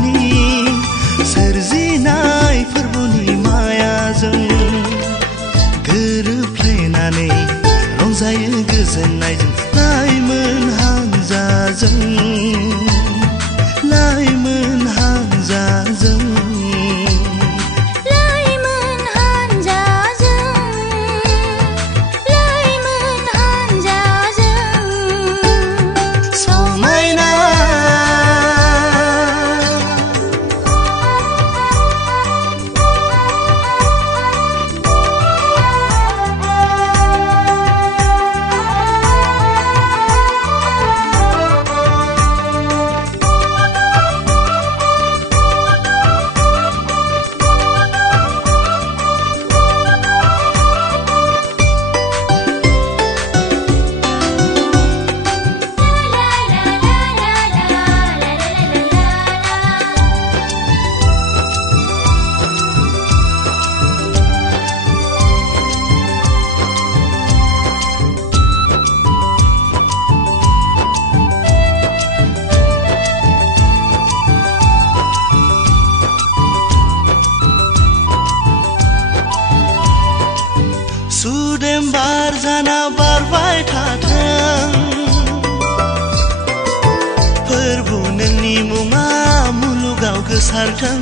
बिखानि सोरजिनाय फोरबोनि मायाजों गोरोबफ्लेनानै रंजायो गोजोननायजों लाइमोन हानजाजों लाइमोन हानजाजों सुदेम बार जाना बारबाय थाथों फोरबो नोंनि मुङा मुलुगाव गोसारथों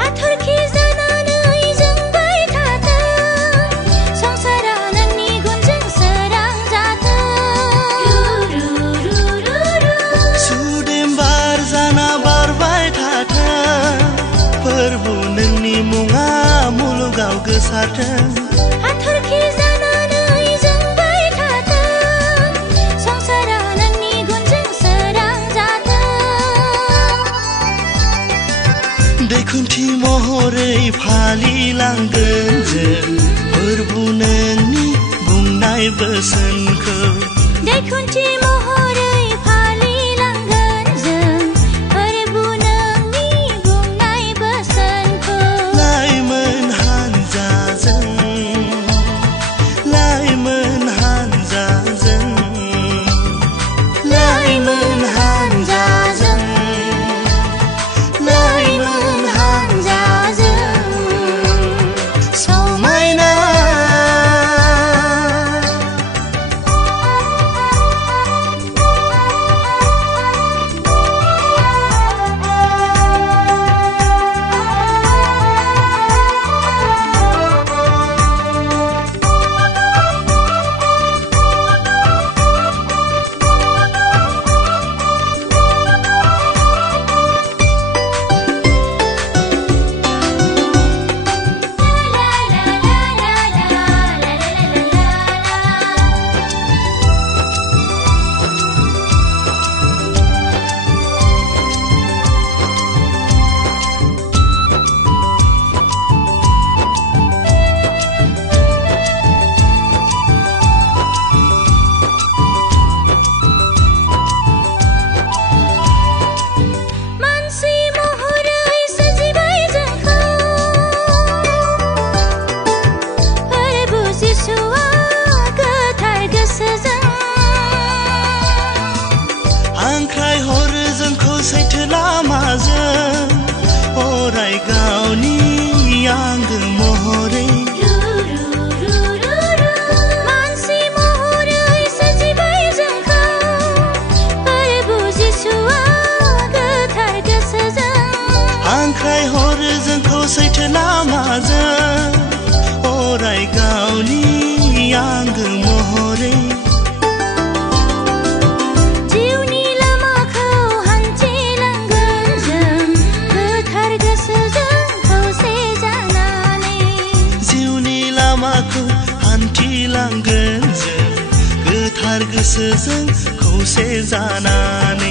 हाथरखि जानानै जोंबाय थाथों संसारा नोंनि गुनजों सोरां जाथों सुदेम बार जाना बारबाय थाथों फोरबो नोंनि मुङा मुलुगाव गोसारथों हाथरखि जानानै जोंबाय थाथों संसारा नोंनि गुनजों सोरां जाथों दैखुन्थि महरै फालिलांगोन जों फोरबो नोंनि बुंनाय बोसोनखौ दैखुन्थि महरै फालिलांगोन जों फोरबो नोंनि बुंनाय बोसोनखौ लाइमोन हानजाजों लाइमोन हानजाजों लाइमोन हानजाजों लाइमोन हानजाजों समायना हांख्राय हरो जोंखौ सैथो लामाजों अराय गावनि आंगो महरै मानसि महरै सोरजिबाय जोंखौ फोरबो जिसुआ गोथार गोसोजों हांख्राय हरो जोंखौ सैथो लामाजों अराय गावनि आंगो महरै हान्थिलांगोन जों गोथार गोसोजों खौसे जानानै